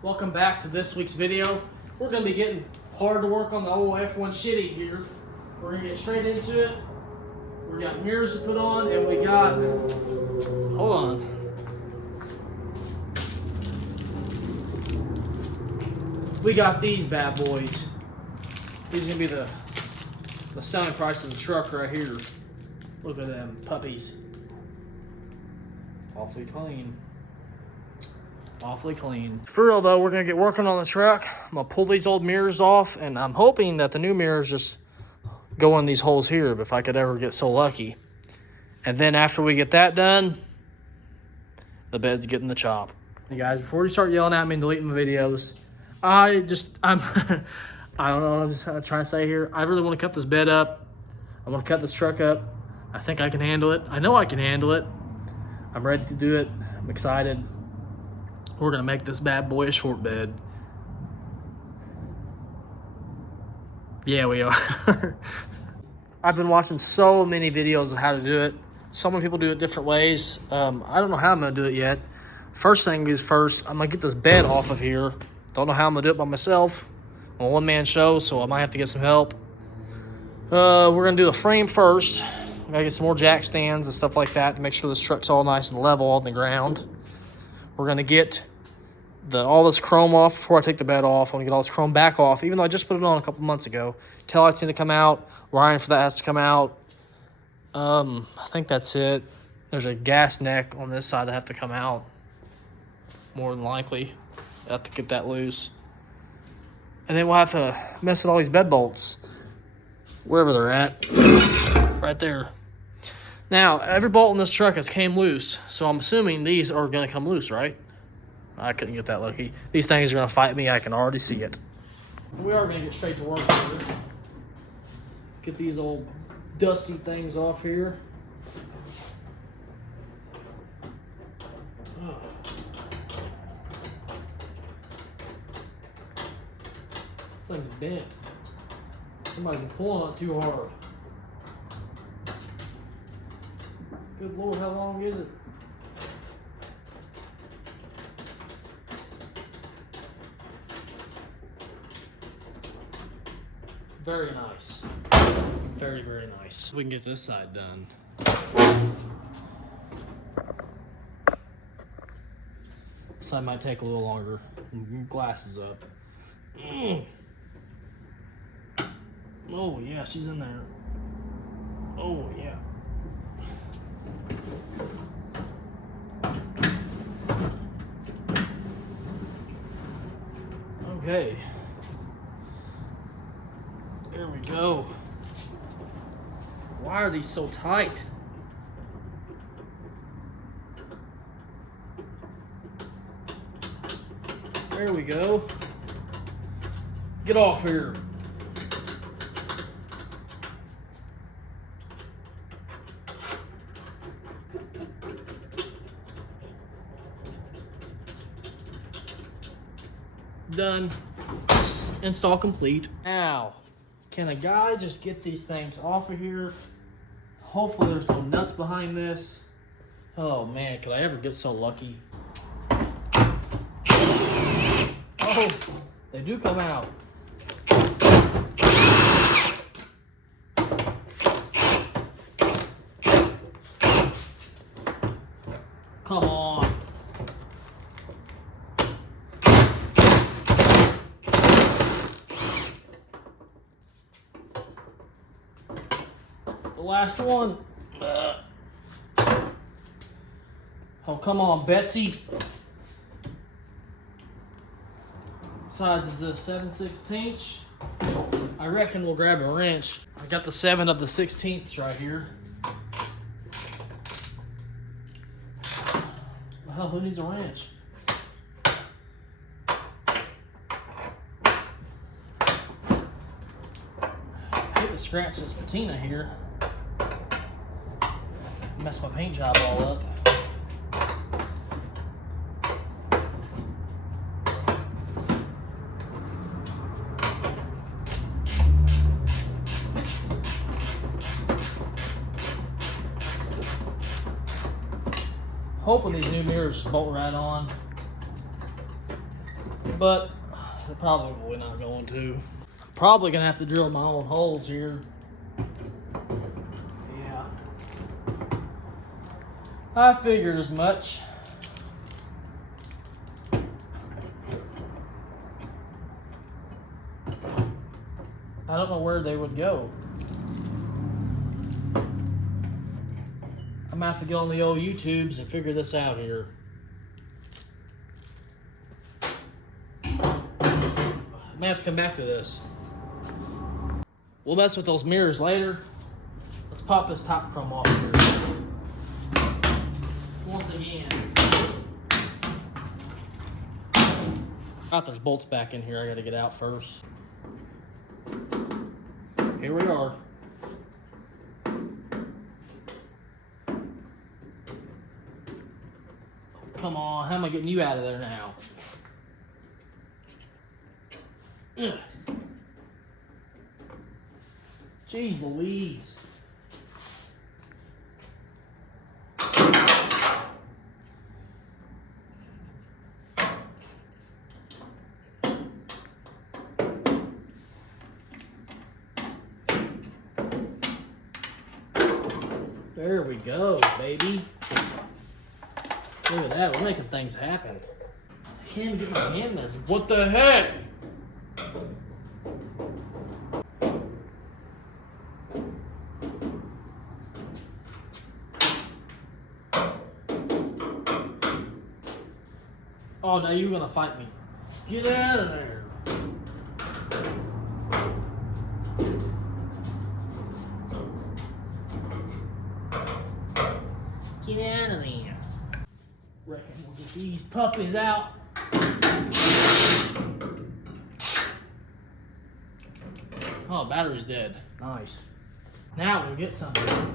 Welcome back to this week's video. We're going to be getting hard to work on the old F1 shitty here. We're going to get straight into it. We got mirrors to put on, and we got, hold on. We got these bad boys. These are going to be the selling price of the truck right here. Look at them puppies. Awfully clean. Awfully clean. For real though, we're gonna get working on the truck. I'm gonna pull these old mirrors off, and I'm hoping that the new mirrors just go in these holes here, if I could ever get so lucky. And then after we get that done, the bed's getting the chop. Hey guys, before you start yelling at me and deleting my videos, I'm I don't know what I'm just trying to say here. I really want to cut this bed up. I want to cut this truck up. I think I can handle it. I know I can handle it. I'm ready to do it. I'm excited. We're gonna make this bad boy a short bed. Yeah, we are. I've been watching so many videos of how to do it. So many people do it different ways. I don't know how I'm gonna do it yet. First thing is first, I'm gonna get this bed off of here. Don't know how I'm gonna do it by myself. I'm a one-man show, so I might have to get some help. We're gonna do the frame first. I gotta get some more jack stands and stuff like that to make sure this truck's all nice and level on the ground. We're gonna get all this chrome off before I take the bed off. I'm gonna get all this chrome back off, even though I just put it on a couple months ago. Taillights need to come out. Wiring for that has to come out. I think that's it. There's a gas neck on this side that have to come out. More than likely, I have to get that loose. And then we'll have to mess with all these bed bolts, wherever they're at, right there. Now, every bolt in this truck has came loose, so I'm assuming these are gonna come loose, right? I couldn't get that lucky. These things are gonna fight me, I can already see it. We are gonna get straight to work here. Get these old dusty things off here. Oh. This thing's bent. Somebody's been pulling on it too hard. Good Lord, how long is it? Very nice. Very, very nice. We can get this side done. This side might take a little longer. Glasses up. Oh yeah, she's in there. Oh yeah. Okay. There we go. Why are these so tight? There we go. Get off here. Done. Install complete. Now, can a guy just get these things off of here? Hopefully there's no nuts behind this. Oh man, could I ever get so lucky? Oh, they do come out. Come on. The last one. Oh, come on, Betsy. Size is a 7/16. I reckon we'll grab a wrench. I got the 7 of the 16ths right here. Well, who needs a wrench? I hate to scratch this patina here. Mess my paint job all up. Hoping these new mirrors just bolt right on. but they're probably not going to. Probably gonna have to drill my own holes here. Yeah. I figured as much. I don't know where they would go. I'm gonna have to get on the old YouTubes and figure this out here. I may have to come back to this. We'll mess with those mirrors later. Let's pop this top chrome off here. Once again. There's bolts back in here I gotta get out first. Here we are. Come on, how am I getting you out of there now? Ugh. Jeez Louise. There we go, baby. Look at that, we're making things happen. I can't even get my hand measured. What the heck? Oh, now you're gonna fight me. Get out of there. Get out of there. Reckon we'll get these puppies out. Oh, battery's dead. Nice. Now we'll get something.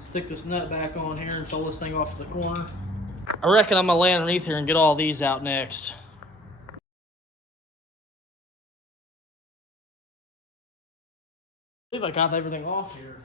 Stick this nut back on here and pull this thing off to the corner. I reckon I'm gonna lay underneath here and get all these out next. I believe I got everything off here.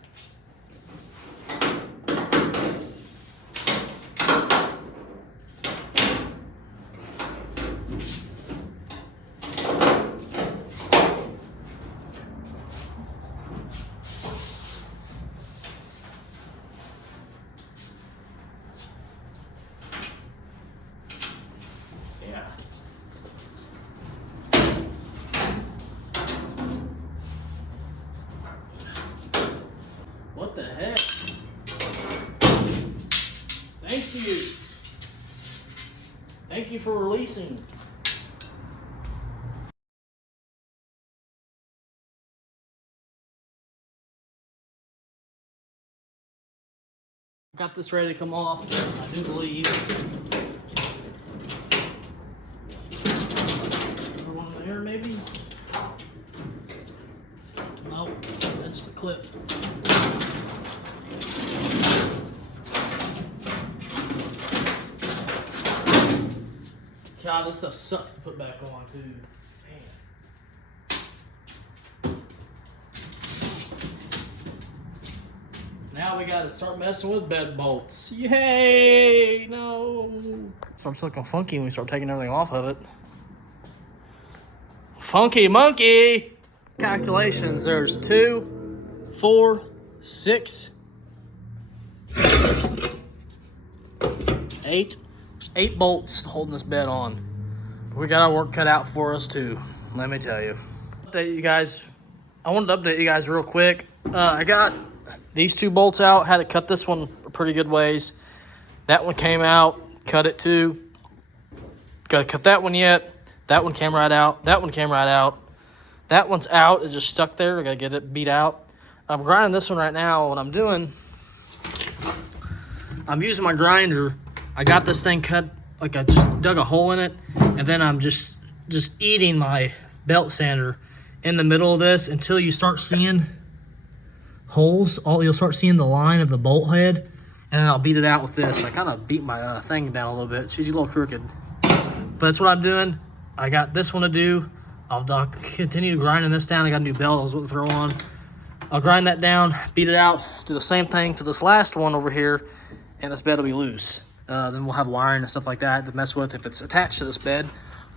What the heck? Thank you. Thank you for releasing. Got this ready to come off, I do believe. Another one there, maybe? Nope, that's just a clip. God, this stuff sucks to put back on, too. Man. Now we gotta start messing with bed bolts. Yay! No! Starts looking funky when we start taking everything off of it. Funky monkey! Calculations, there's 2, 4, 6, 8. There's 8 bolts holding this bed on. We got our work cut out for us too, let me tell you. Update you guys. I wanted to update you guys real quick. I got these 2 bolts out. Had to cut this one a pretty good ways. That one came out. Cut it too. Got to cut that one yet. That one came right out. That one came right out. That one's out. It's just stuck there. I got to get it beat out. I'm grinding this one right now. What I'm doing, I'm using my grinder. I got this thing cut, like I just dug a hole in it, and then I'm just eating my belt sander in the middle of this until you start seeing holes. You'll start seeing the line of the bolt head and then I'll beat it out with this. I kind of beat my thing down a little bit. She's a little crooked, but that's what I'm doing. I got this one to do. I'll continue grinding this down. I got a new belt I was going to throw on. I'll grind that down, beat it out, do the same thing to this last one over here, and this bed will be loose. Then we'll have wiring and stuff like that to mess with if it's attached to this bed.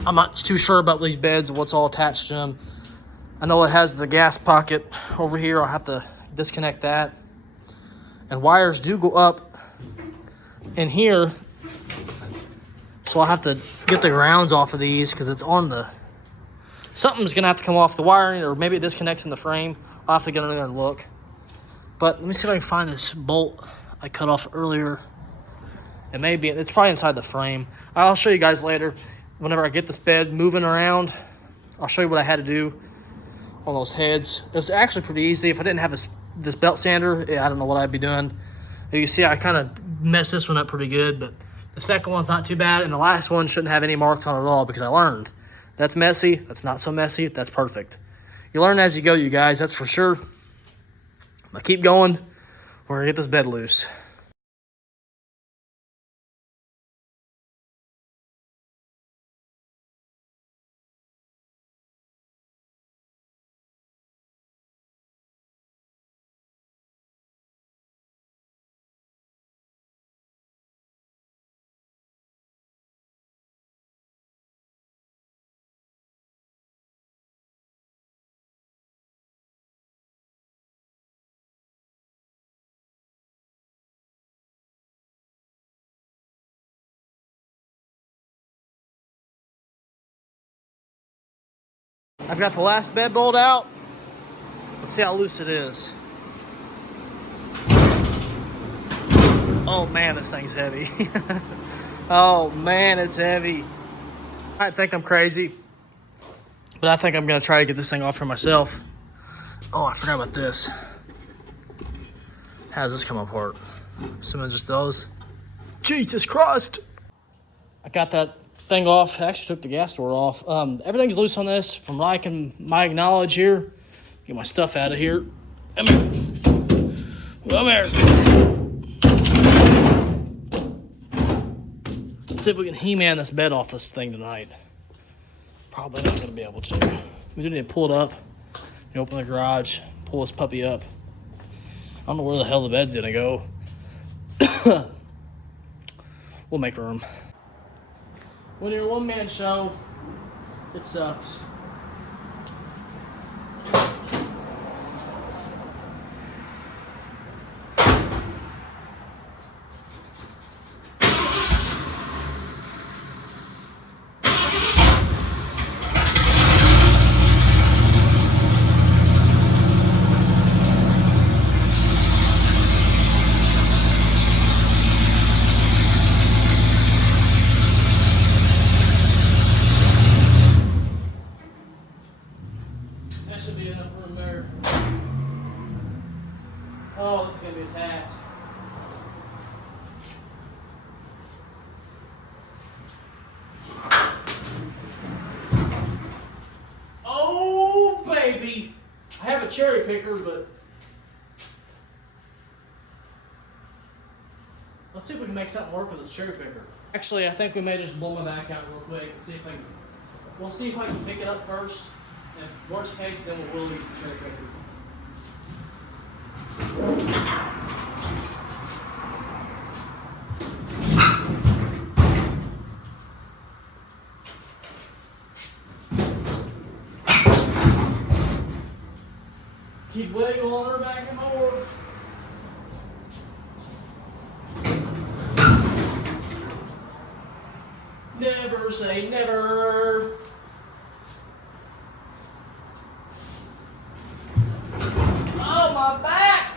I'm not too sure about these beds and what's all attached to them. I know it has the gas pocket over here. I'll have to disconnect that. And wires do go up in here, so I'll have to get the grounds off of these because it's on the... Something's going to have to come off the wiring, or maybe it disconnects in the frame. I'll have to get in there and look. But let me see if I can find this bolt I cut off earlier. It's probably inside the frame. I'll show you guys later. Whenever I get this bed moving around, I'll show you what I had to do on those heads. It's actually pretty easy. If I didn't have this belt sander, I don't know what I'd be doing. You can see I kind of messed this one up pretty good, but the second one's not too bad, and the last one shouldn't have any marks on it at all because I learned. That's messy. That's not so messy. That's perfect. You learn as you go, you guys. That's for sure. But keep going. We're going to get this bed loose. I've got the last bed bolt out. Let's see how loose it is. Oh man, this thing's heavy. Oh man, it's heavy. I think I'm crazy, but I think I'm gonna try to get this thing off for myself. Oh, I forgot about this. How does this come apart? Assuming just those. Jesus Christ! I got that thing off. I actually took the gas door off. Everything's loose on this. From what I can knowledge here. Get my stuff out of here. Come here. Come here. Let's see if we can He-Man this bed off this thing tonight. Probably not gonna be able to. We do need to pull it up. You open the garage, pull this puppy up. I don't know where the hell the bed's gonna go. We'll make room. When you're a one-man show, it sucks. That should be enough room there. Oh, this is gonna be a task. Oh, baby! I have a cherry picker, but let's see if we can make something work with this cherry picker. Actually, I think we may just blow my back out real quick and see if we'll see if I can pick it up first. If worst case, then we'll use the cherry picker. Keep wiggling her back and forth. Never say never. Oh, my back!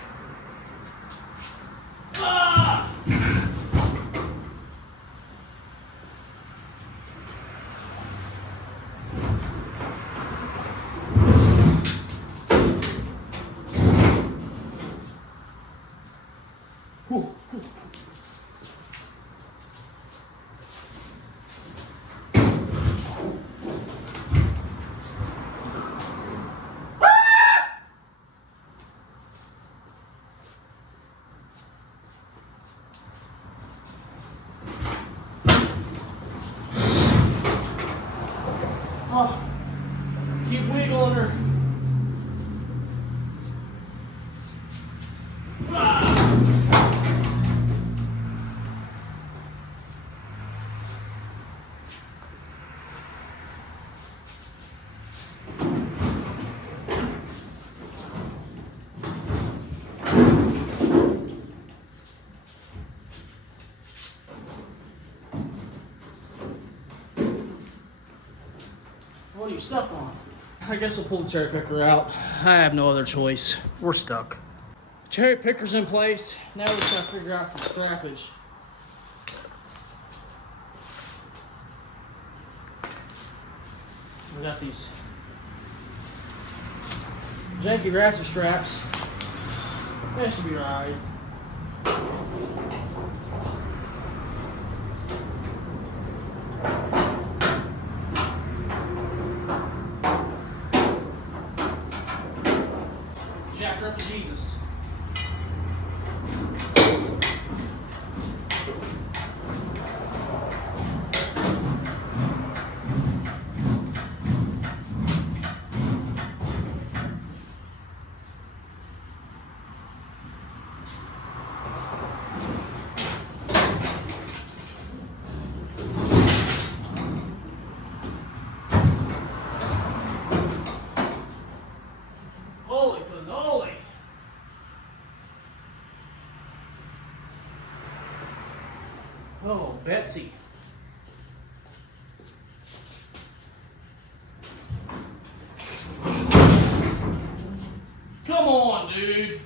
Ah! Whew. What are you stuck on? I guess I'll pull the cherry picker out. I have no other choice. We're stuck. Cherry picker's in place. Now we're trying to figure out some scrappage. We got these janky ratchet straps. That should be alright. Jack her up to Jesus. Holy cannoli! Oh, Betsy. Come on, dude.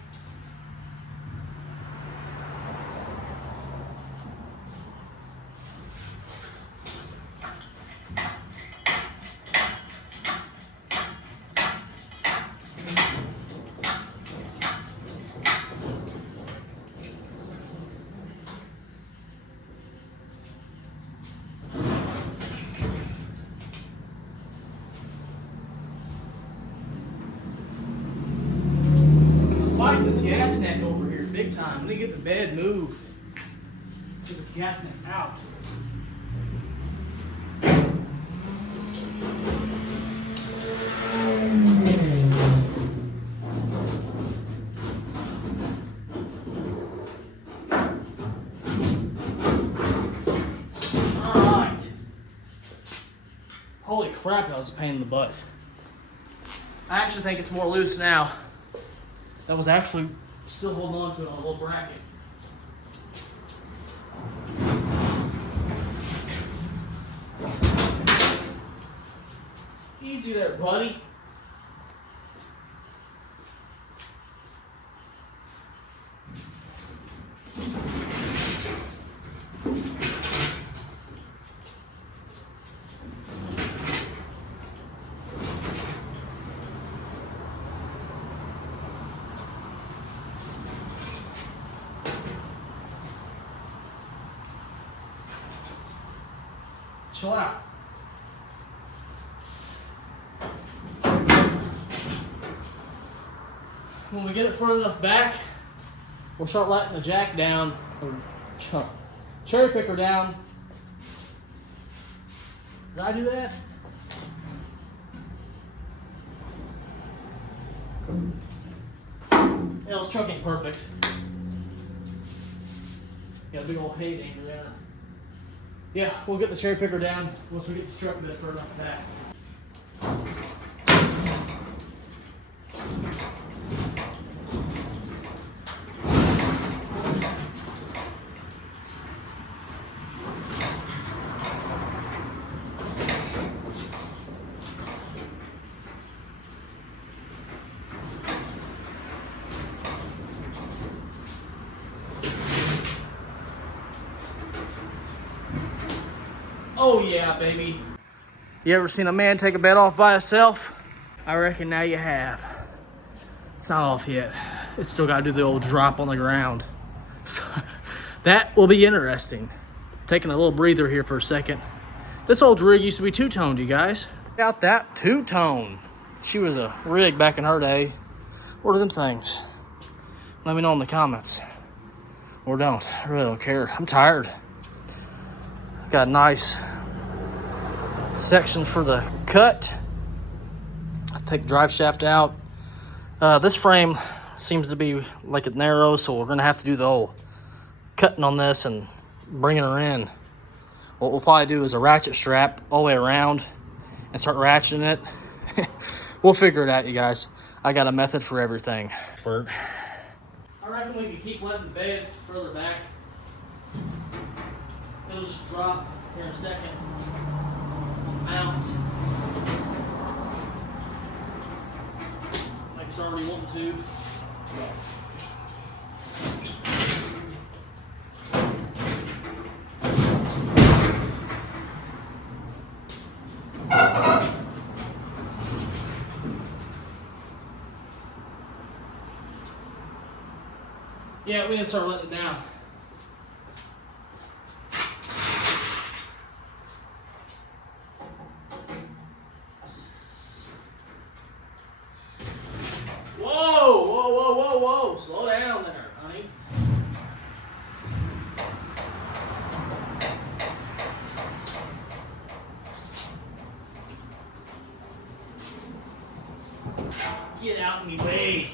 Fighting this gas neck over here big time. Let me get the bed moved. Get this gas neck out. Alright. Holy crap, that was a pain in the butt. I actually think it's more loose now. That was actually still holding on to it on a little bracket. Easy there, buddy. Chill out. When we get it far enough back, we'll start letting the jack down, or cherry picker down. Did I do that? Yeah, this truck ain't perfect. Got a big old hay danger there. Yeah, we'll get the cherry picker down once we get the truck a bit further enough back. Oh yeah, baby. You ever seen a man take a bed off by himself? I reckon now you have. It's not off yet. It's still got to do the old drop on the ground. So, that will be interesting. Taking a little breather here for a second. This old rig used to be two-toned, you guys. Check out that two-tone. She was a rig back in her day. What are them things? Let me know in the comments. Or don't. I really don't care. I'm tired. Got a nice section for the cut. I take the drive shaft out. This frame seems to be like it narrows, so we're gonna have to do the whole cutting on this and bringing her in. What we'll probably do is a ratchet strap all the way around and start ratcheting it. We'll figure it out, you guys. I got a method for everything. I reckon we can keep letting the bed further back. It'll just drop here in a second on the mounts. Like it's already wanting to. Yeah, we didn't start letting it down. Whoa, whoa, whoa, whoa, whoa. Slow down there, honey. Get out of my way.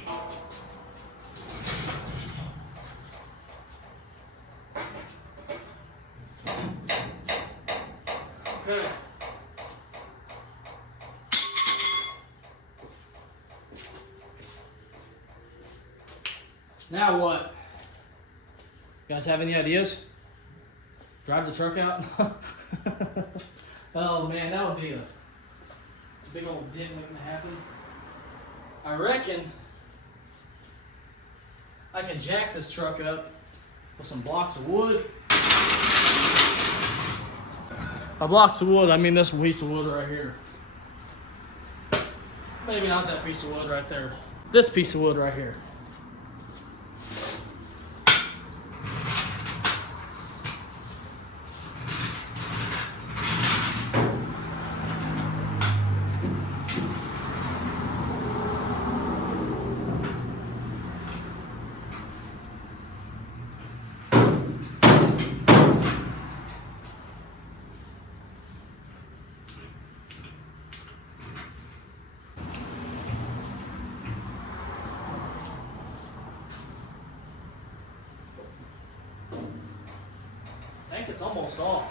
Okay. Now what? You guys have any ideas? Drive the truck out? Oh man, that would be a big old dent waiting to happen. I reckon I can jack this truck up with some blocks of wood. By blocks of wood, I mean this piece of wood right here. Maybe not that piece of wood right there. This piece of wood right here. I think it's almost off.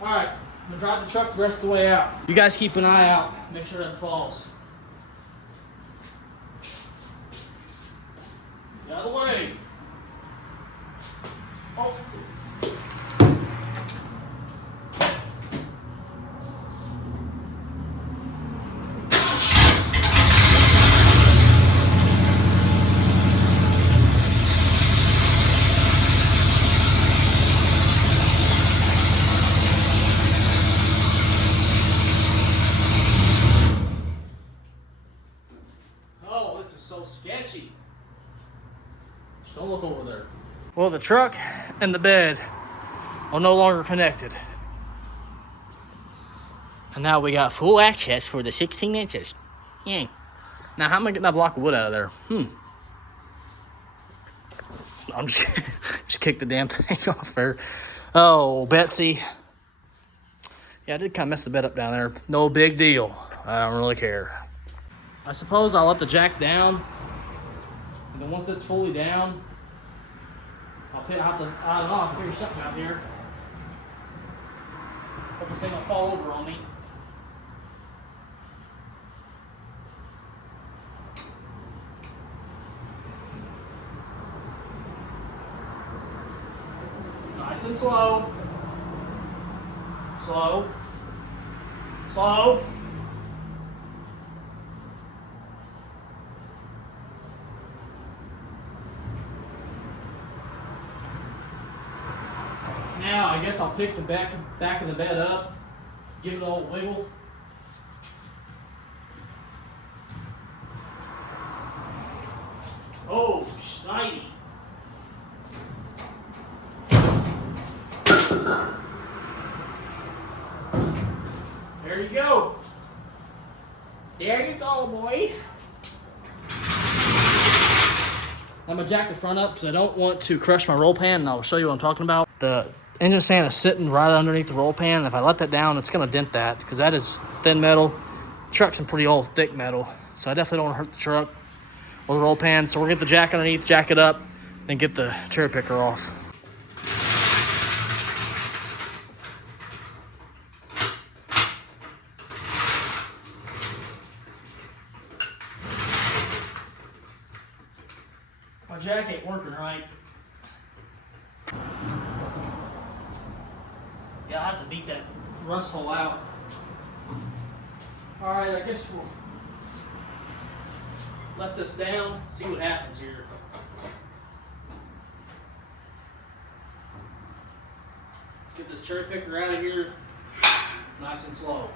All right, I'm gonna drive the truck the rest of the way out. You guys keep an eye out, make sure that falls. Get out of the way. Oh. Oh, this is so sketchy. Just don't look over there. Well, the truck and the bed are no longer connected. And now we got full access for the 16 inches. Yeah. Now, how am I getting that block of wood out of there? I'm just kick the damn thing off there. Oh, Betsy. Yeah, I did kind of mess the bed up down there. No big deal. I don't really care. I suppose I'll let the jack down. And then once it's fully down, I don't know, I'll figure something out here. Hope this ain't gonna fall over on me. Nice and slow. Slow. Slow. Now, I guess I'll pick the back of the bed up, give it a little wiggle. Oh, shiny. There you go. There you go, boy. gonna jack the front up because I don't want to crush my roll pan, and I'll show you what I'm talking about. The engine stand is sitting right underneath the roll pan. If I let that down, it's gonna dent that because that is thin metal. The truck's some pretty old, thick metal, so I definitely don't want to hurt the truck or the roll pan. So we'll get the jack underneath, jack it up, then get the cherry picker off. My jack ain't working right. Yeah, I have to beat that rust hole out. All right, I guess we'll let this down, see what happens here. Let's get this cherry picker out of here nice and slow.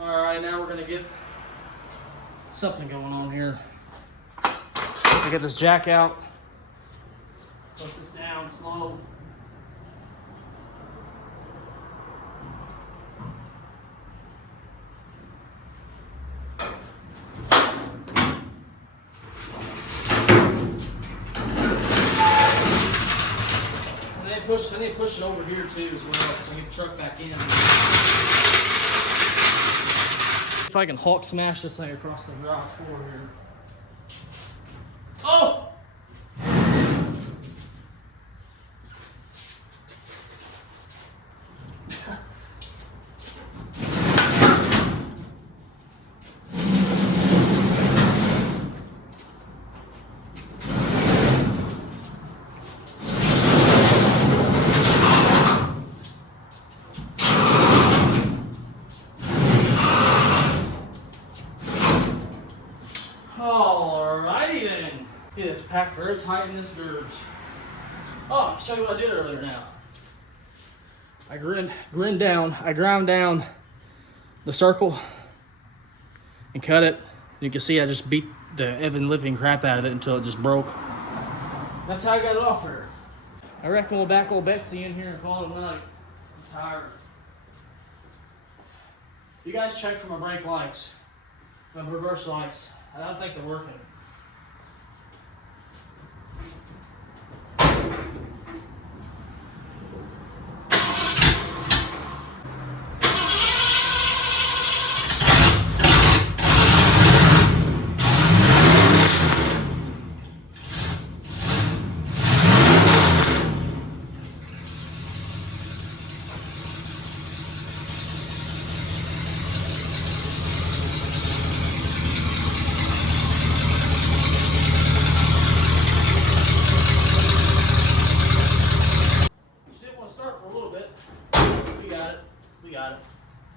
All right, now we're gonna get something going on here. I get this jack out. Put this down slow. I need to push it over here too as well, so I get the truck back in. If I can Hulk smash this thing across the garage floor here. Oh! Alrighty then. It is packed very tight in this garbage. Oh, I'll show you what I did earlier now. I ground down the circle and cut it. You can see I just beat the ever living crap out of it until it just broke. That's how I got it off here. I reckon we'll back old Betsy in here and call it a night. I'm tired. You guys check for my brake lights, my reverse lights. I don't think they're working.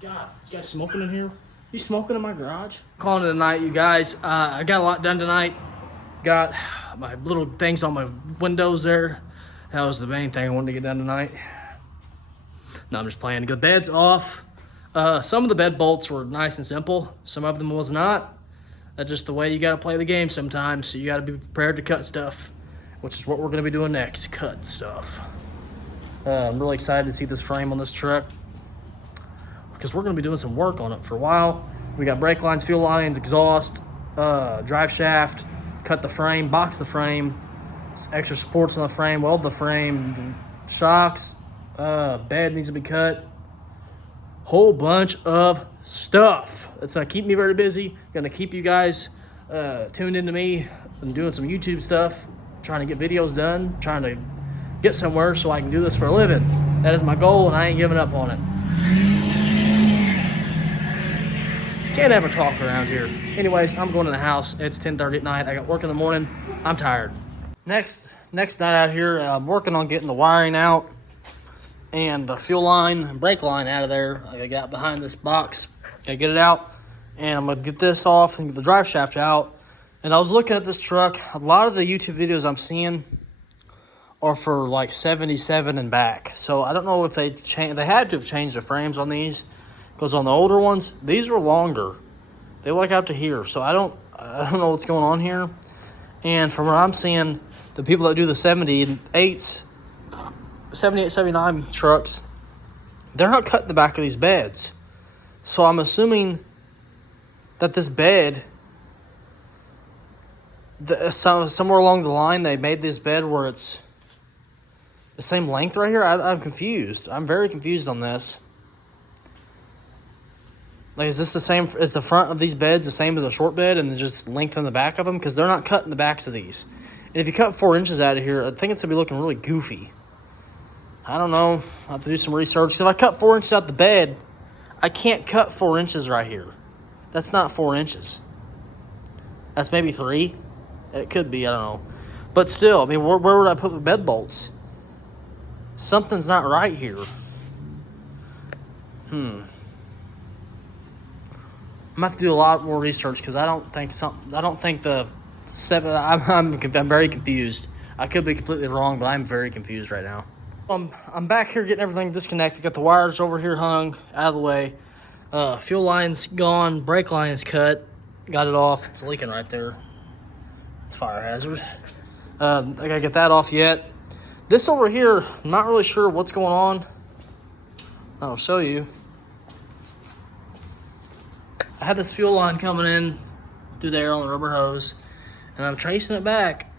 God, you guys smoking in here? You smoking in my garage? Calling it a night, you guys. I got a lot done tonight. Got my little things on my windows there. That was the main thing I wanted to get done tonight. No, I'm just playing. The bed's off. Some of the bed bolts were nice and simple. Some of them was not. That's just the way you gotta play the game sometimes. So you gotta be prepared to cut stuff, which is what we're gonna be doing next, cut stuff. I'm really excited to see this frame on this truck, because we're going to be doing some work on it for a while. We got brake lines, fuel lines, exhaust, drive shaft, cut the frame, box the frame, extra supports on the frame, weld the frame, the shocks, bed needs to be cut. Whole bunch of stuff. It's going to keep me very busy. Going to keep you guys tuned into me and doing some YouTube stuff, trying to get videos done, trying to get somewhere so I can do this for a living. That is my goal, and I ain't giving up on it. Can't ever talk around here. Anyways, I'm going to the house. It's 10:30 at night. I got work in the morning. I'm tired. Next night out here, I'm working on getting the wiring out and the fuel line and brake line out of there. I got behind this box. Gotta get it out, and I'm gonna get this off and get the drive shaft out. And I was looking at this truck. A lot of the YouTube videos I'm seeing are for like 77 and back. So I don't know if they had to have changed the frames on these. Because on the older ones, these were longer. They were like out to here. So I don't know what's going on here. And from what I'm seeing, the people that do the 78s, 78, 79 trucks, they're not cutting the back of these beds. So I'm assuming that this bed, somewhere along the line, they made this bed where it's the same length right here. I'm confused. I'm very confused on this. Like, is this the same? Is the front of these beds the same as a short bed and then just lengthen the back of them? Because they're not cutting the backs of these. And if you cut 4 inches out of here, I think it's going to be looking really goofy. I don't know. I'll have to do some research. So if I cut 4 inches out the bed, I can't cut 4 inches right here. That's not 4 inches. That's maybe 3. It could be. I don't know. But still, I mean, where would I put the bed bolts? Something's not right here. I'm gonna have to do a lot more research because I don't think the 7. I'm very confused. I could be completely wrong, but I'm very confused right now. I'm back here getting everything disconnected. Got the wires over here hung out of the way. Fuel line's gone. Brake line's cut. Got it off. It's leaking right there. It's fire hazard. I gotta get that off yet. This over here, I'm not really sure what's going on. I'll show you. I had this fuel line coming in through there on the rubber hose, and I'm tracing it back,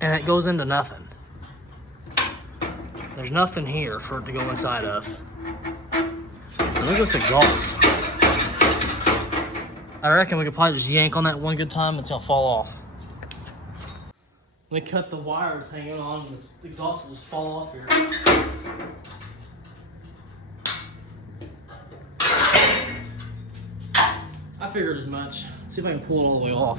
and it goes into nothing. There's nothing here for it to go inside of. And look at this exhaust. I reckon we could probably just yank on that one good time until it'll fall off. Let me cut the wires hanging on, and this exhaust will just fall off here. I figured as much. Let's see if I can pull it all the way off.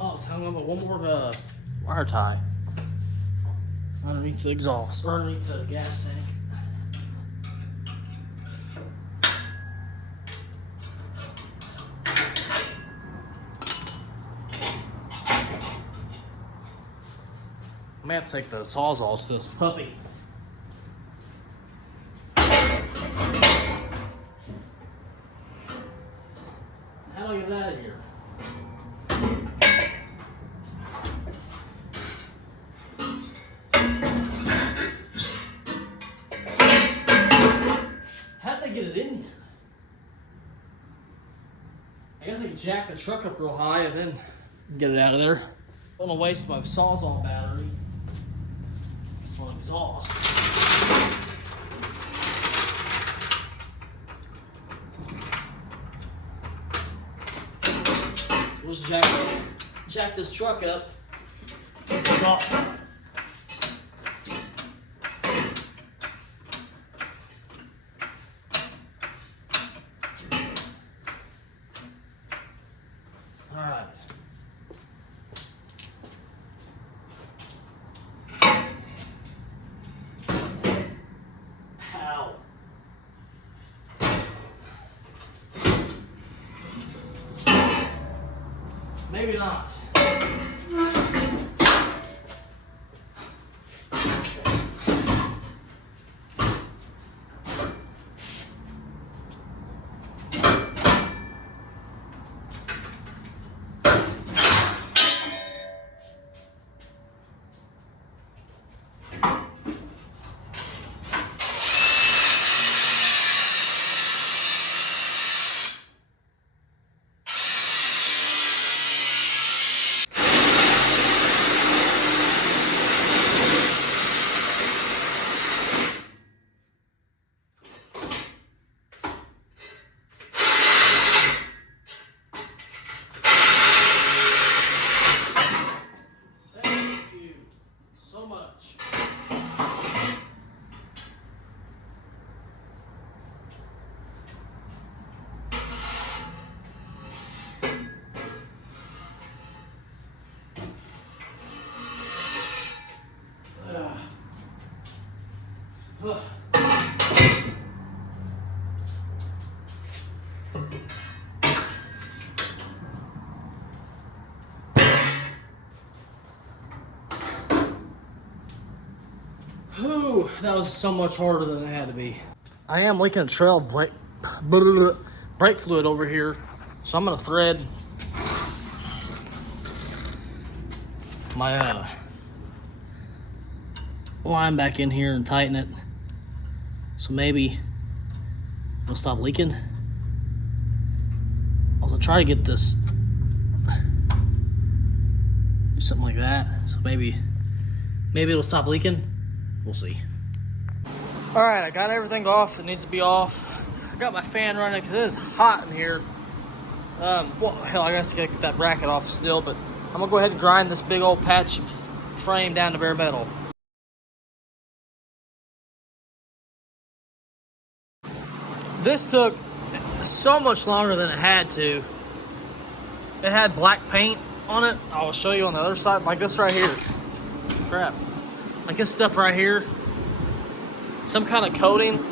Oh, it's hung up with one more wire tie underneath the exhaust, or underneath the gas tank. I may have to take the sawzall to this puppy. How do I get it out of here? How'd they get it in here? I guess I can jack the truck up real high and then get it out of there. I don't want to waste my sawzall battery on exhaust. We'll just jack this truck up. Take off. All right. Ow. Maybe not. Whew, that was so much harder than it had to be. I am leaking a trail brake fluid over here. So I'm gonna thread my line back in here and tighten it. So maybe it'll stop leaking. Also try to get this, do something like that. So maybe it'll stop leaking. We'll see. All right, I got everything off. It needs to be off. I got my fan running because it is hot in here. Well, hell, I guess I gotta get that bracket off still, but I'm gonna go ahead and grind this big old patch frame down to bare metal. This took so much longer than it had to. It had black paint on it. I'll show you on the other side, like this right here. Crap. Like this stuff right here. Some kind of coating.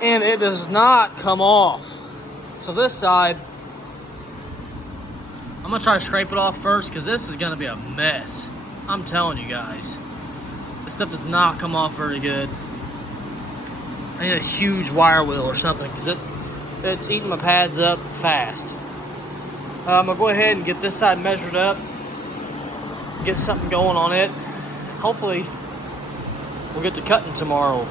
And it does not come off. So this side, I'm gonna try to scrape it off first because this is gonna be a mess. I'm telling you guys. This stuff does not come off very good. I need a huge wire wheel or something because it's eating my pads up fast. I'm gonna go ahead and get this side measured up, get something going on it. Hopefully, we'll get to cutting tomorrow.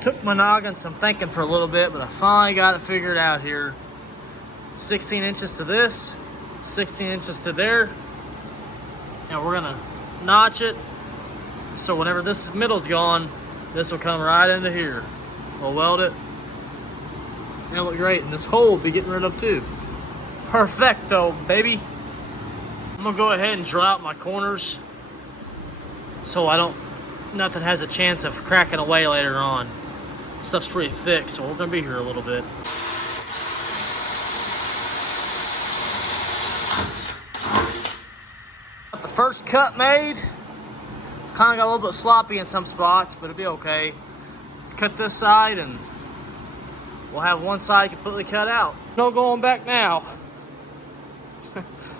Took my noggin some thinking for a little bit, but I finally got it figured out here. 16 inches to this, 16 inches to there. And we're gonna notch it. So whenever this middle's gone, this will come right into here. We'll weld it. And it'll look great. And this hole will be getting rid of too. Perfecto, baby. I'm gonna go ahead and draw out my corners so nothing has a chance of cracking away later on. Stuff's pretty thick, so we're gonna be here a little bit. Got the first cut made. Kind of got a little bit sloppy in some spots, but it'll be okay. Let's cut this side and we'll have one side completely cut out. No going back now.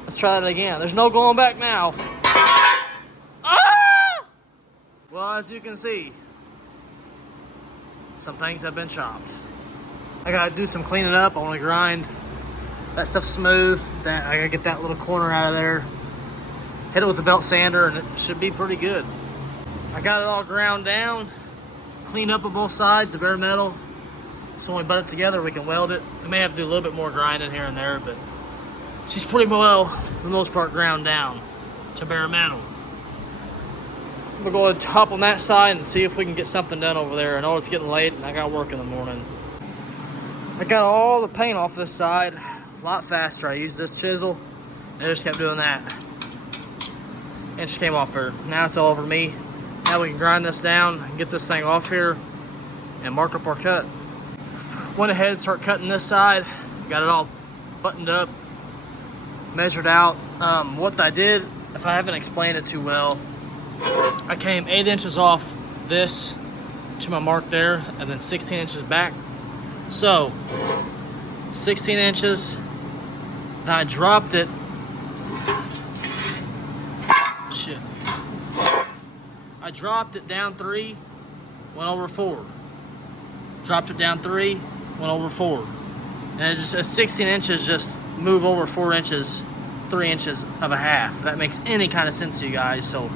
Let's try that again. There's no going back now. Ah! Well, as you can see, some things have been chopped. I gotta do some cleaning up. I wanna grind that stuff smooth. I gotta get that little corner out of there. Hit it with a belt sander and it should be pretty good. I got it all ground down, cleaned up on both sides, the bare metal. So when we butt it together, we can weld it. We may have to do a little bit more grinding here and there, but she's pretty well, for the most part, ground down to bare metal. We'll go ahead and hop on that side and see if we can get something done over there. I know it's getting late and I got work in the morning. I got all the paint off this side a lot faster. I used this chisel and I just kept doing that. And she came off her. Now it's all over me. Now we can grind this down and get this thing off here and mark up our cut. Went ahead and started cutting this side. Got it all buttoned up, measured out. What I did, if I haven't explained it too well, I came 8 inches off this to my mark there and then 16 inches back. So 16 inches, then I dropped it. Shit. I dropped it down 3, went over 4. Dropped it down 3, went over 4. And it's just at 16 inches, just move over 4 inches, 3 inches of a half. If that makes any kind of sense to you guys. So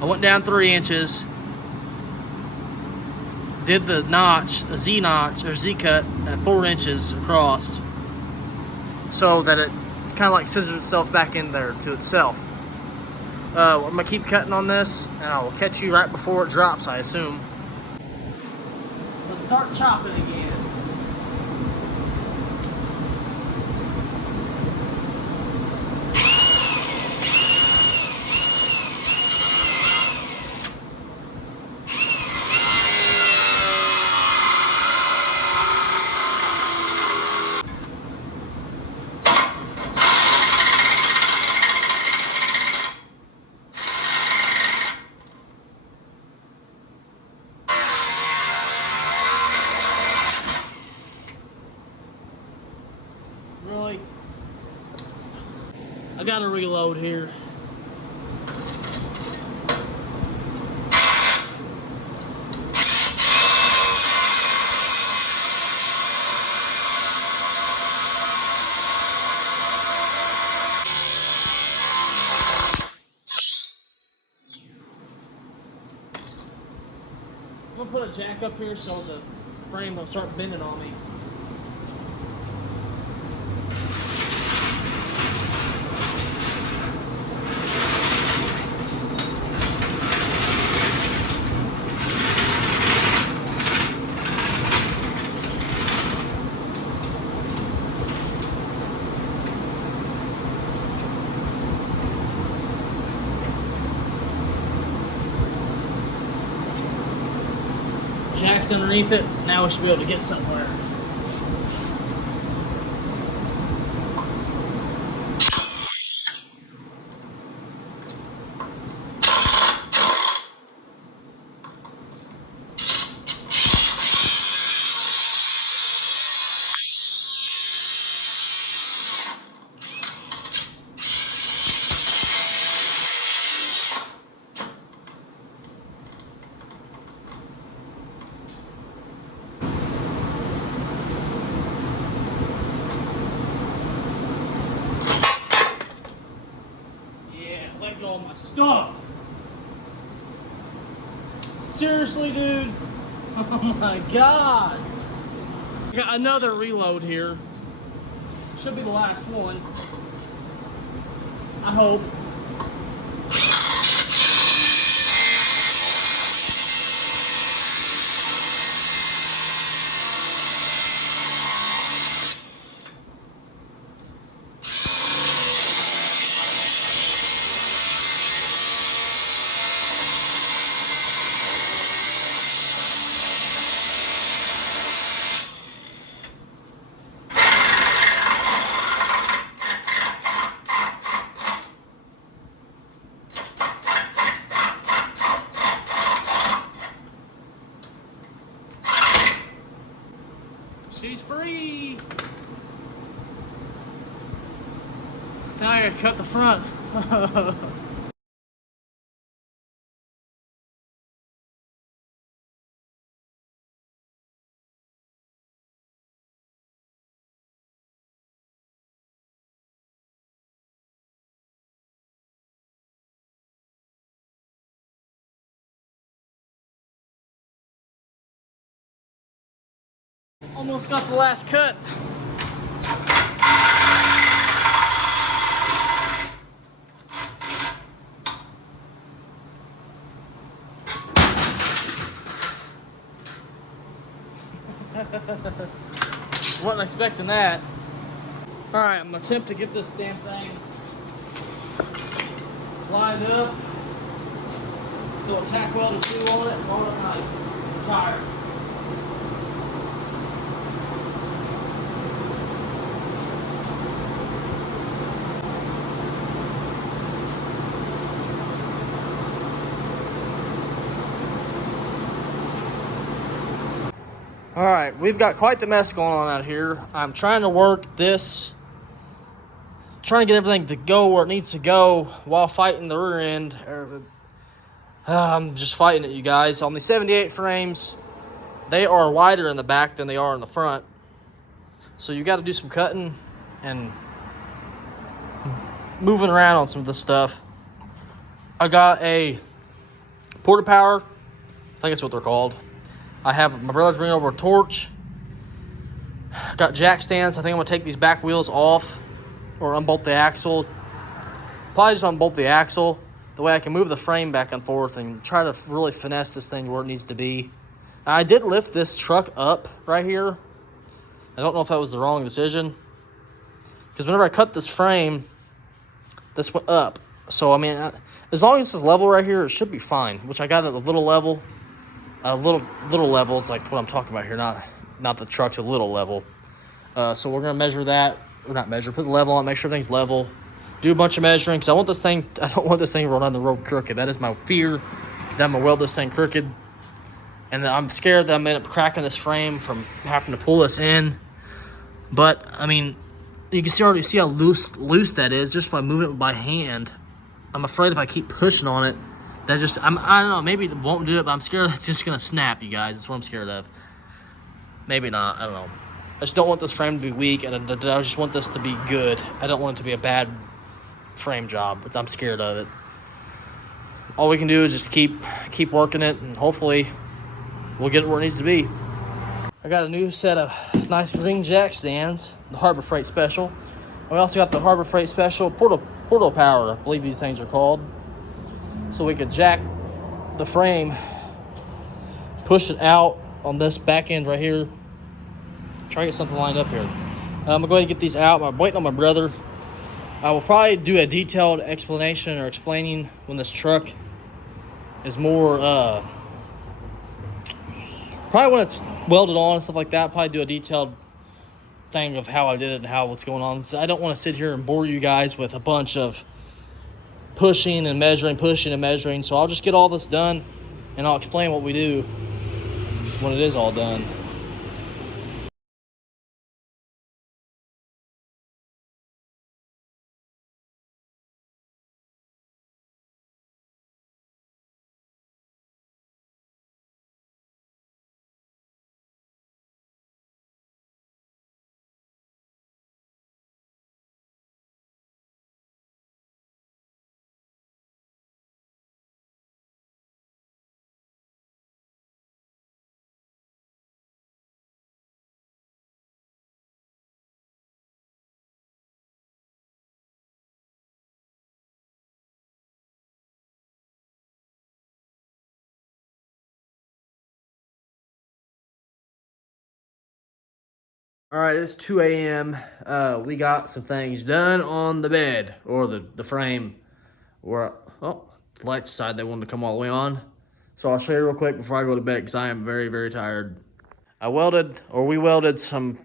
I went down 3 inches, did the notch, a Z notch or Z cut at 4 inches across, so that it kind of like scissors itself back in there to itself. I'm gonna keep cutting on this, and I will catch you right before it drops, I assume. Let's start chopping again. Really? I gotta reload here. I'm gonna put a jack up here so the frame don't start bending on me. Jack's underneath it. Now we should be able to get somewhere. Let go of my stuff. Seriously, dude? Oh my god. I got another reload here. Should be the last one. I hope. She's free. Now I gotta cut the front. Almost got the last cut. Wasn't expecting that. All right, I'm gonna attempt to get this damn thing lined up. Do a tack weld or two on it and call it a night. I'm tired. All right, we've got quite the mess going on out here. I'm trying to work this, trying to get everything to go where it needs to go while fighting the rear end. I'm just fighting it, you guys. On the 78 frames, they are wider in the back than they are in the front. So you got to do some cutting and moving around on some of this stuff. I got a porta power, I think that's what they're called. I have my brother's bringing over a torch. Got jack stands. I think I'm gonna take these back wheels off or unbolt the axle. Probably just unbolt the axle. The way I can move the frame back and forth and try to really finesse this thing where it needs to be. I did lift this truck up right here. I don't know if that was the wrong decision, because whenever I cut this frame, this went up. So I mean, as long as this is level right here, it should be fine. Which I got at a little level. A little level, it's like what I'm talking about here, not the truck's a little level. So we're gonna measure that, or not measure, put the level on, make sure everything's level, do a bunch of measuring, because I don't want this thing to roll down the road crooked. That is my fear, that I'm gonna weld this thing crooked, and I'm scared that I'm gonna end up cracking this frame from having to pull this in. But I mean, You can already see how loose that is just by moving it by hand. I'm afraid if I keep pushing on it, I don't know, maybe it won't do it, but I'm scared it's just gonna snap, you guys. That's what I'm scared of. Maybe not, I don't know. I just don't want this frame to be weak, and I just want this to be good. I don't want it to be a bad frame job, but I'm scared of it. All we can do is just keep working it, and hopefully we'll get it where it needs to be. I got a new set of nice green jack stands, the Harbor Freight Special. We also got the Harbor Freight Special portal power, I believe these things are called. So we could jack the frame, push it out on this back end right here. Try to get something lined up here. I'm gonna go ahead and get these out. I'm waiting on my brother. I will probably do a detailed explanation or explaining when this truck is more, probably when it's welded on and stuff like that. Probably do a detailed thing of how I did it and what's going on. So I don't want to sit here and bore you guys with a bunch of pushing and measuring. So I'll just get all this done and I'll explain what we do when it is all done. All right, it's 2 a.m. We got some things done on the bed, or the frame. Where, oh, the light side they wanted to come all the way on. So I'll show you real quick before I go to bed because I am very, very tired. We welded some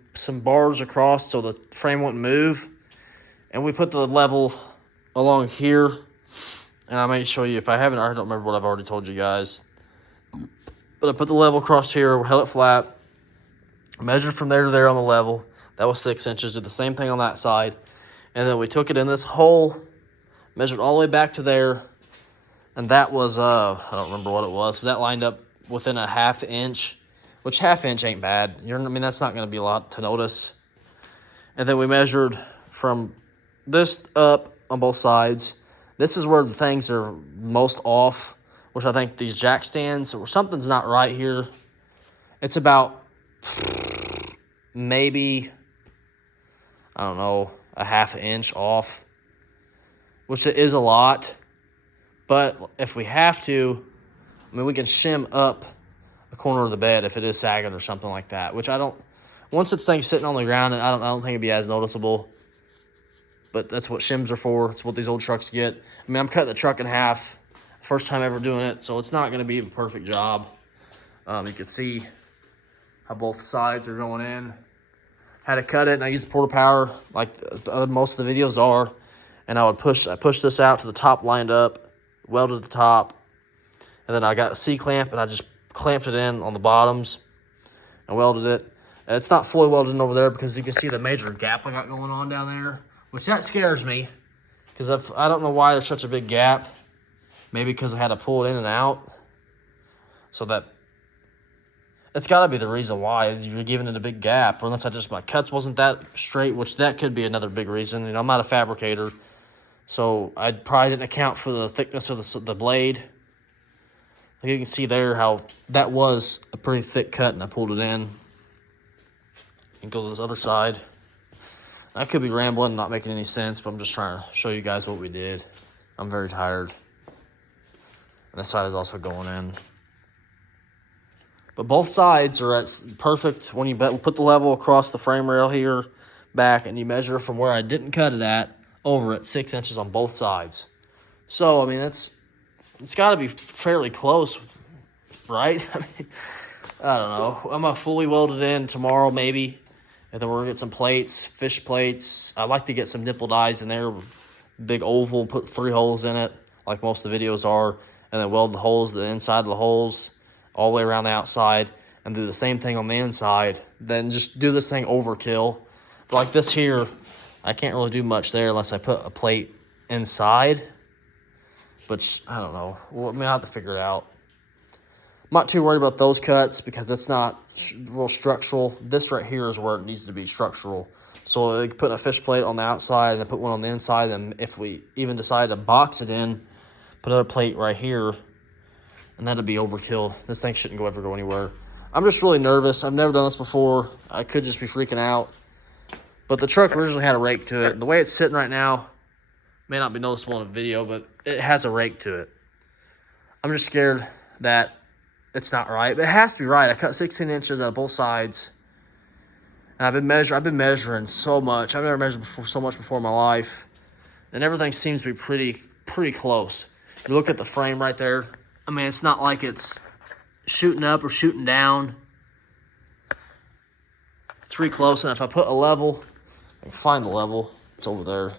bars across so the frame wouldn't move. And we put the level along here. And I may show you, if I haven't, I don't remember what I've already told you guys. But I put the level across here, held it flat. Measured from there to there on the level. That was 6 inches. Did the same thing on that side. And then we took it in this hole, measured all the way back to there. And that was, I don't remember what it was. But that lined up within a 1/2 inch, which 1/2 inch ain't bad. That's not going to be a lot to notice. And then we measured from this up on both sides. This is where the things are most off, which I think these jack stands, or something's not right here. It's about maybe, I don't know, a 1/2 inch off, which is a lot. But if we have to, we can shim up the corner of the bed if it is sagging or something like that, which I don't, once the thing's sitting on the ground, I don't think it'd be as noticeable. But that's what shims are for. It's what these old trucks get. I'm cutting the truck in half, first time ever doing it, so it's not going to be a perfect job. You can see how both sides are going in. Had to cut it, and I used the porta power like most of the videos are. And I pushed this out to the top, lined up, welded the top, and then I got a C-clamp, and I just clamped it in on the bottoms and welded it. And it's not fully welded in over there because you can see the major gap I got going on down there, which that scares me because I don't know why there's such a big gap. Maybe because I had to pull it in and out. So that it's got to be the reason why you're giving it a big gap, or unless my cuts wasn't that straight, which that could be another big reason. I'm not a fabricator, so I probably didn't account for the thickness of the blade. Like you can see there how that was a pretty thick cut, and I pulled it in. And go to this other side. I could be rambling, not making any sense, but I'm just trying to show you guys what we did. I'm very tired. And this side is also going in. But both sides are at perfect when you put the level across the frame rail here, back, and you measure from where I didn't cut it at, over at 6 inches on both sides. So, it's got to be fairly close, right? I don't know. I'm going to fully weld it in tomorrow, maybe. And then we're going to get some plates, fish plates. I like to get some nipple dies in there, big oval, put 3 holes in it, like most of the videos are, and then weld the inside of the holes, all the way around the outside, and do the same thing on the inside. Then just do this thing overkill. Like this here, I can't really do much there unless I put a plate inside. But I don't know. Well, I mean, I'll have to figure it out. I'm not too worried about those cuts because that's not real structural. This right here is where it needs to be structural. So I could put a fish plate on the outside and then put one on the inside. And if we even decide to box it in, put another plate right here, and that'd be overkill. This thing shouldn't ever go anywhere. I'm just really nervous. I've never done this before. I could just be freaking out. But the truck originally had a rake to it. The way it's sitting right now may not be noticeable in a video, but it has a rake to it. I'm just scared that it's not right, but it has to be right. I cut 16 inches out of both sides, and I've been measuring so much. I've never measured so much before in my life, and everything seems to be pretty close. If you look at the frame right there, I mean, it's not like it's shooting up or shooting down. It's pretty close, and if I put a level, I can find the level. It's over there.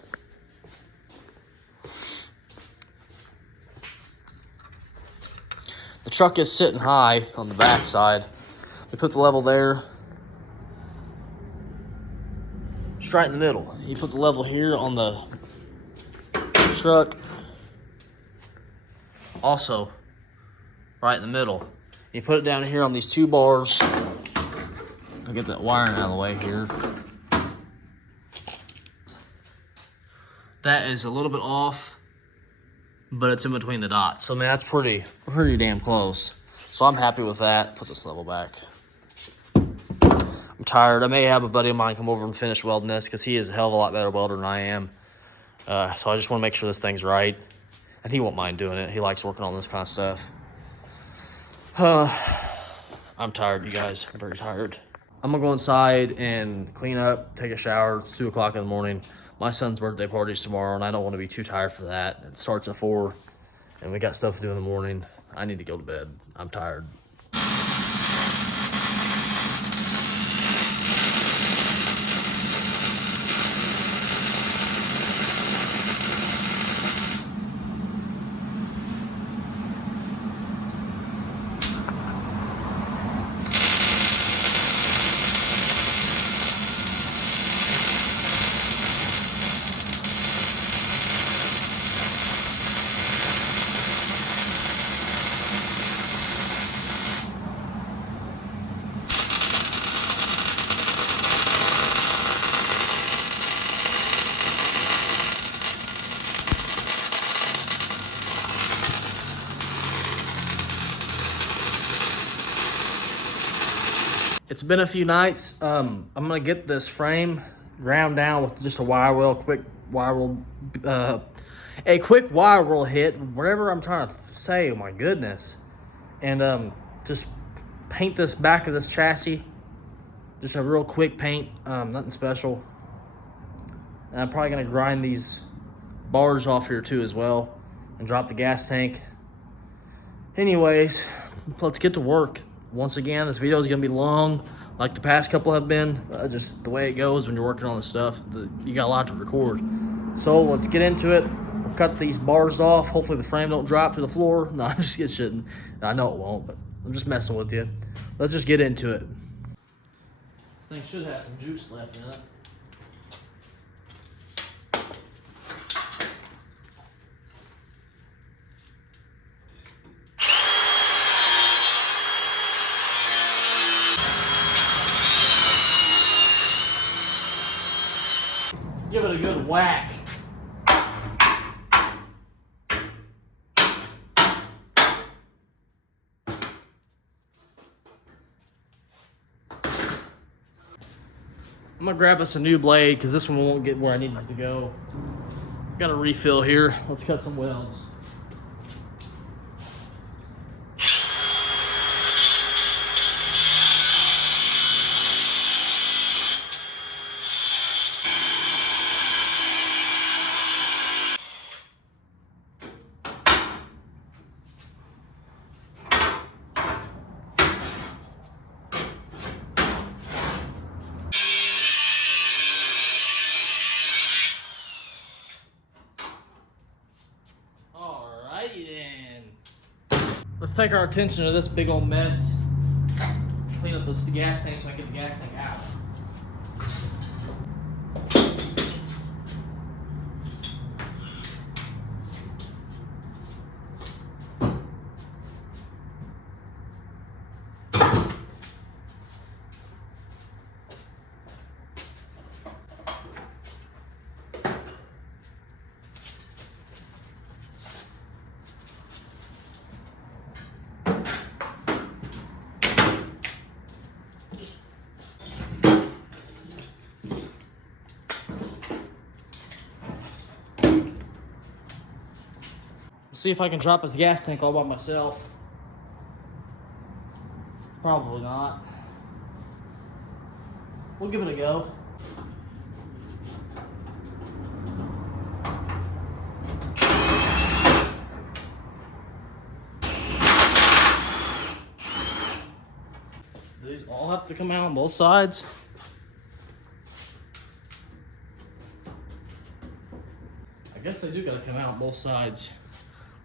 The truck is sitting high on the back side. We put the level there. It's right in the middle. You put the level here on the truck. Also, right in the middle. You put it down here on these two bars. I'll get that wiring out of the way here. That is a little bit off, but it's in between the dots. So, man, that's pretty damn close. So I'm happy with that. Put this level back. I'm tired. I may have a buddy of mine come over and finish welding this because he is a hell of a lot better welder than I am. So I just want to make sure this thing's right. And he won't mind doing it. He likes working on this kind of stuff. I'm tired, you guys. I'm very tired. I'm going to go inside and clean up, take a shower. It's 2 o'clock in the morning. My son's birthday party's tomorrow, and I don't want to be too tired for that. It starts at 4, and we got stuff to do in the morning. I need to go to bed. I'm tired. It's been a few nights. I'm gonna get this frame ground down with just a wire wheel, a quick wire wheel hit, whatever I'm trying to say. Oh my goodness! And just paint this back of this chassis. Just a real quick paint, nothing special. And I'm probably gonna grind these bars off here too as well, and drop the gas tank. Anyways, let's get to work. Once again, this video is going to be long, like the past couple have been. Just the way it goes when you're working on this stuff. You got a lot to record. So let's get into it. We'll cut these bars off. Hopefully the frame don't drop to the floor. No, I'm just kidding. I know it won't, but I'm just messing with you. Let's just get into it. This thing should have some juice left in it. Give it a good whack. I'm gonna grab us a new blade because this one won't get where I need it to go. Got a refill here. Let's cut some welds. Let's take our attention to this big old mess. Clean up this gas tank so I can get the gas tank out. See if I can drop this gas tank all by myself. Probably not. We'll give it a go. Do these all have to come out on both sides? I guess they do gotta come out on both sides.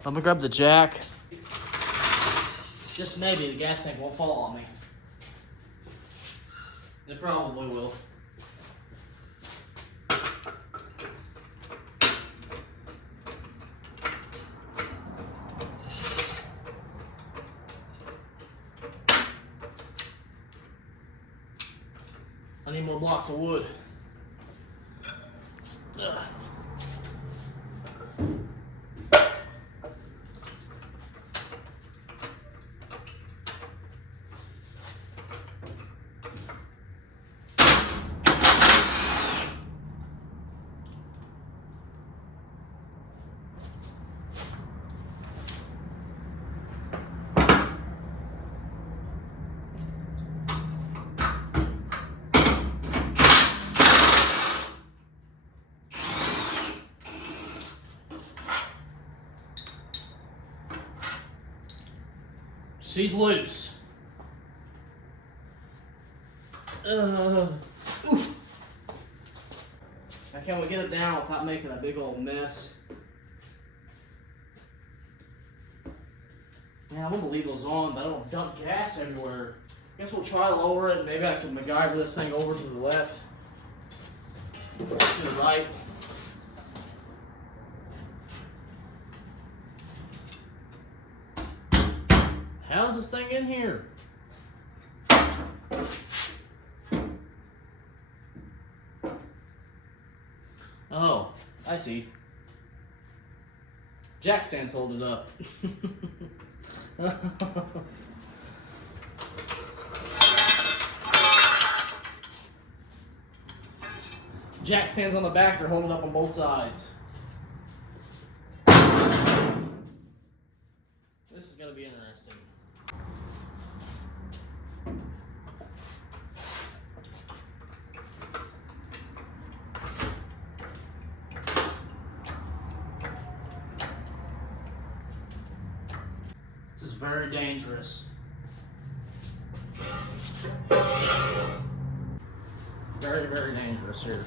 I'm gonna grab the jack. Just maybe the gas tank won't fall on me. It probably will. I need more blocks of wood. Ugh. She's loose. Now can we get it down without making a big old mess? Yeah, I'm gonna leave those on, but I don't dump gas everywhere. Guess we'll try to lower it. Maybe I can MacGyver this thing over to the left, to the right. How's this thing in here? Oh, I see. Jack stands hold it up. Jack stands on the back, they're holding up on both sides. This is gonna be interesting. This is very dangerous. Very, very dangerous here.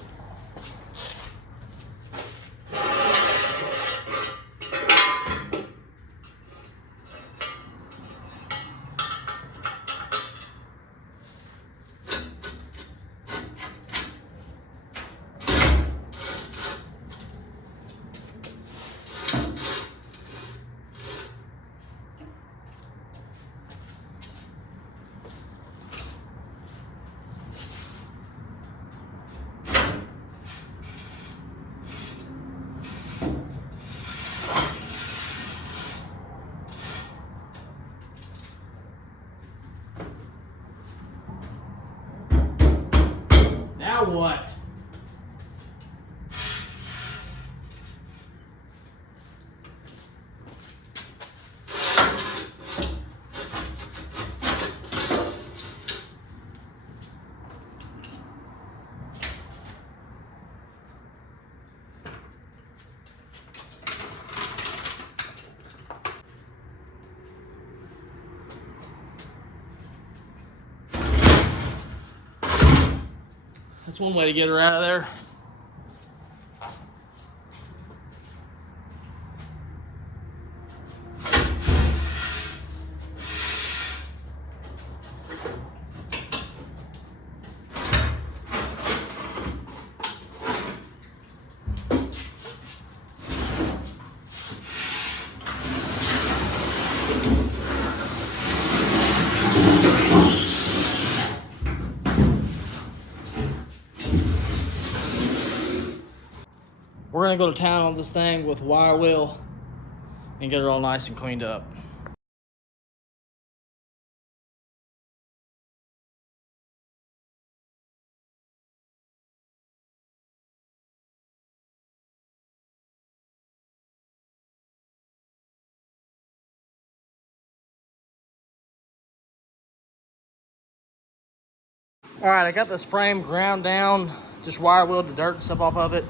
Now what? That's one way to get her out of there. We're gonna go to town on this thing with wire wheel and get it all nice and cleaned up. All right, I got this frame ground down, just wire wheeled the dirt and stuff off of it,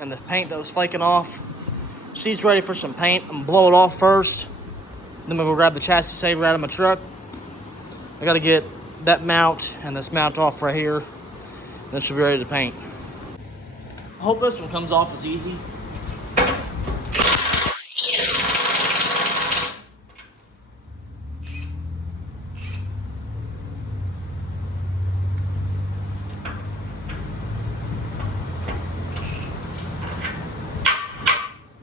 and the paint that was flaking off. She's ready for some paint. I'm gonna blow it off first. Then I'm gonna go grab the chassis saver out of my truck. I gotta get that mount and this mount off right here. Then she'll be ready to paint. I hope this one comes off as easy.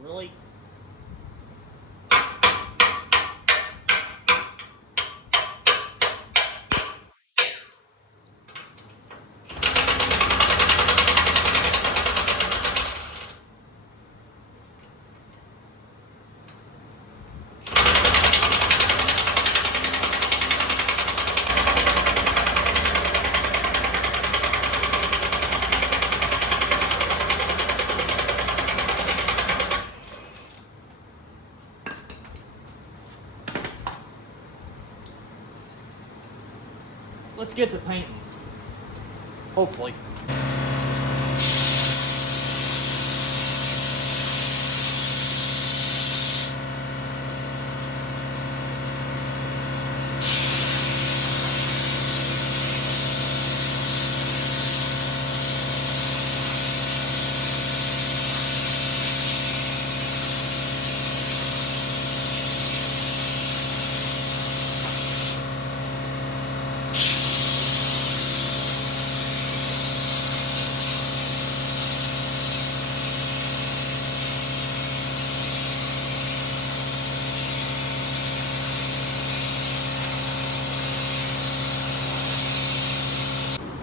Really? Let's get to painting. Hopefully.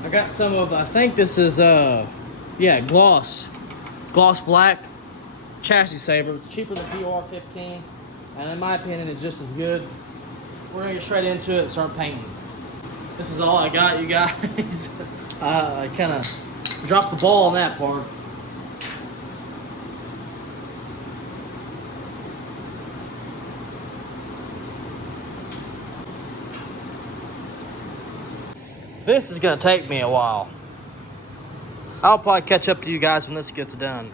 I got some of, I think this is, yeah, gloss black chassis saver. It's cheaper than PR15, and in my opinion, it's just as good. We're gonna get straight into it and start painting. This is all I got, you guys. I kind of dropped the ball on that part. This is gonna take me a while. I'll probably catch up to you guys when this gets done.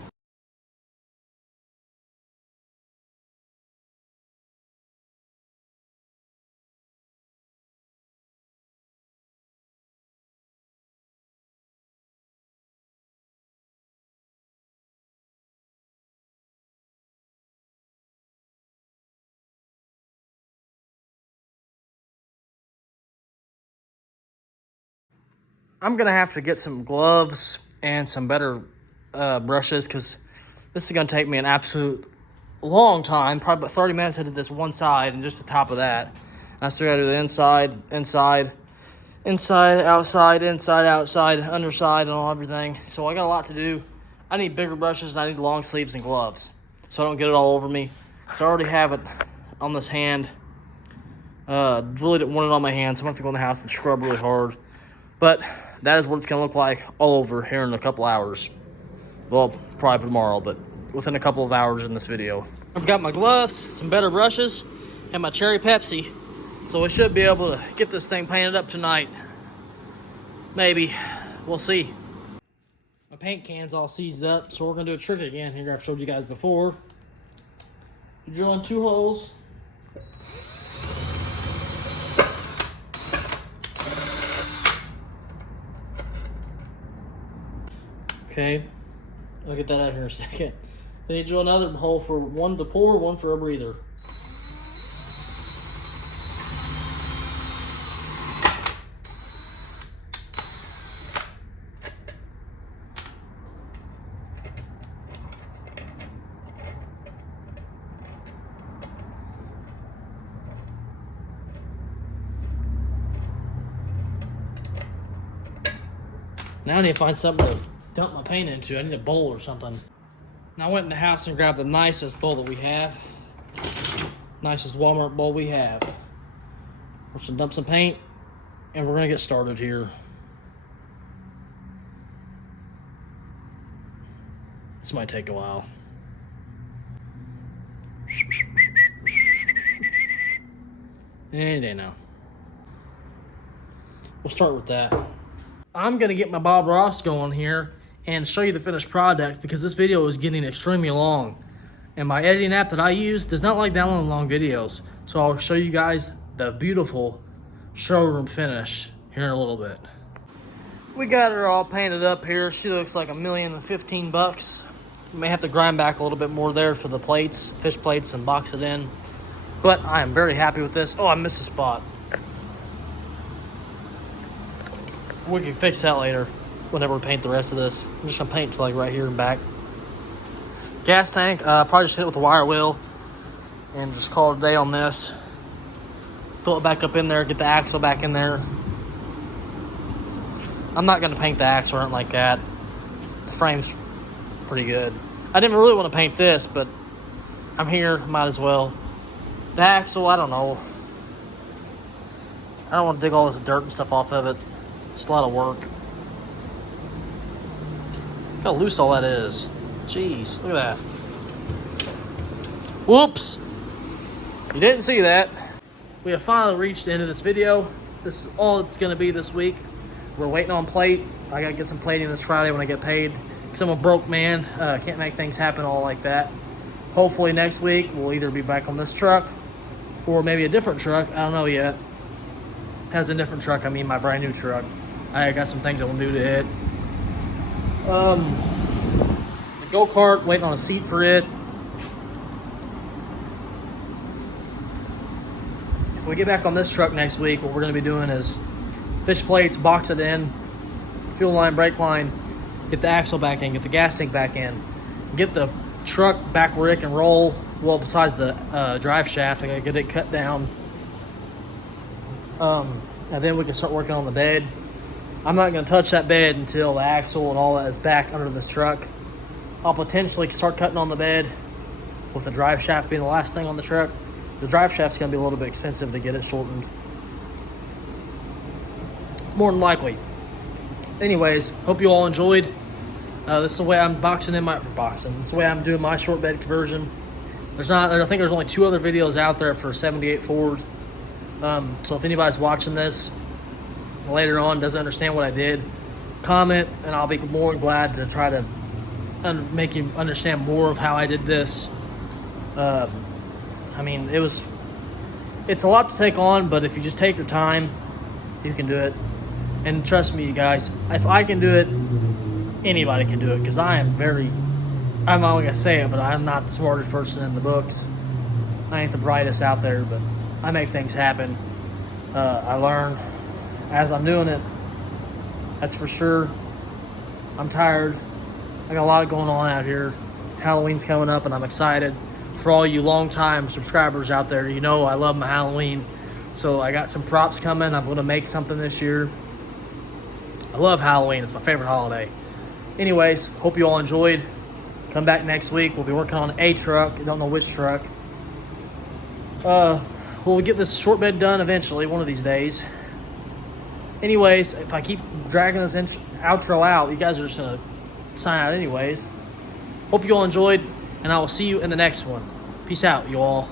I'm gonna have to get some gloves and some better brushes, because this is gonna take me an absolute long time, probably about 30 minutes. I did this one side and just the top of that. And I still gotta do the inside, outside, underside, and all everything. So I got a lot to do. I need bigger brushes, and I need long sleeves and gloves so I don't get it all over me. So I already have it on this hand. Really didn't want it on my hand, so I'm gonna have to go in the house and scrub really hard. But that is what it's gonna look like all over here in a couple hours. Well, probably tomorrow, but within a couple of hours in this video. I've got my gloves, some better brushes, and my cherry Pepsi. So we should be able to get this thing painted up tonight. Maybe. We'll see. My paint can's all seized up, so we're gonna do a trick again here I've showed you guys before. You drill in 2 holes. Okay, I'll get that out here in a second. Then you drill another hole for one to pour, one for a breather. Now I need to find something to dump my paint into. I need a bowl or something. Now I went in the house and grabbed the nicest bowl that we have. Nicest Walmart bowl we have. We're gonna dump some paint and we're gonna get started here. This might take a while. Any day now. We'll start with that. I'm going to get my Bob Ross going here and show you the finished product because this video is getting extremely long. And my editing app that I use does not like downloading long videos. So I'll show you guys the beautiful showroom finish here in a little bit. We got her all painted up here. She looks like $1,015,000. We may have to grind back a little bit more there for the plates, fish plates, and box it in. But I am very happy with this. Oh, I missed a spot. We can fix that later whenever we paint the rest of this. I'm just gonna paint to like right here and back. Gas tank, probably just hit it with a wire wheel and just call it a day on this. Throw it back up in there, get the axle back in there. I'm not gonna paint the axle or anything like that. The frame's pretty good. I didn't really want to paint this, but I'm here, might as well. The axle, I don't know. I don't want to dig all this dirt and stuff off of it. It's a lot of work. Look how loose all that is. Jeez, look at that. Whoops! You didn't see that. We have finally reached the end of this video. This is all it's going to be this week. We're waiting on plate. I got to get some plating this Friday when I get paid. Because I'm a broke man. Can't make things happen all like that. Hopefully next week we'll either be back on this truck or maybe a different truck. I don't know yet. As a different truck, I mean my brand new truck. I got some things I want to do to it. The go-kart, waiting on a seat for it. If we get back on this truck next week, what we're going to be doing is fish plates, box it in, fuel line, brake line, get the axle back in, get the gas tank back in, get the truck back where it can roll. Well, besides the drive shaft, I got to get it cut down. And then we can start working on the bed. I'm not going to touch that bed until the axle and all that is back under this truck. I'll potentially start cutting on the bed with the drive shaft being the last thing on the truck. The drive shaft's going to be a little bit expensive to get it shortened. More than likely. Anyways, hope you all enjoyed. This is the way I'm This is the way I'm doing my short bed conversion. I think there's only 2 other videos out there for 78 Ford. So if anybody's watching this later on doesn't understand what I did, comment and I'll be more than glad to try to make you understand more of how I did this. I mean, it's a lot to take on, but if you just take your time, you can do it. And trust me, you guys, if I can do it, anybody can do it, because I'm not gonna say it, but I'm not the smartest person in the books. I ain't the brightest out there, but I make things happen. I learn as I'm doing it. That's for sure. I'm tired. I got a lot going on out here. Halloween's coming up and I'm excited. For all you long-time subscribers out there, you know I love my Halloween. So I got some props coming. I'm gonna make something this year. I love Halloween. It's my favorite holiday. Anyways, hope you all enjoyed. Come back next week. We'll be working on a truck. I don't know which truck. We'll get this short bed done eventually, one of these days. Anyways, if I keep dragging this outro out, you guys are just gonna sign out anyways. Hope you all enjoyed, and I will see you in the next one. Peace out, you all.